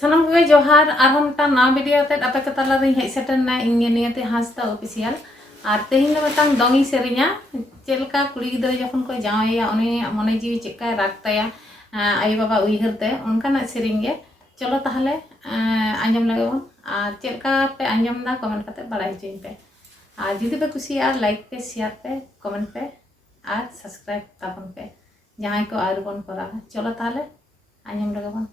सानाम को जोहार आरहम मिटा ना वीडियो ते आपे के तला रही हेज सेटरना इंगे नियते हांसदा ऑफिशियल और तेहिन दो मिटांग दोंगी सेरिया चेलका कुड़ी गिद्रा जखन को जावया उनी मने जीवी चेका राखताया आई बाबा उइहरते उनकाना सेरिंग गे चलो ताहले आंजम लगेबन और चेलका पे आंजम दा कमेंट करते बड़ाई चोइन पे और जुदी पे कुसिया लाइक पे शेयर पे कमेंट पे और सब्सक्राइब ताबन पे जहां को आर बन करा चलो ताहले आंजम लगेबन।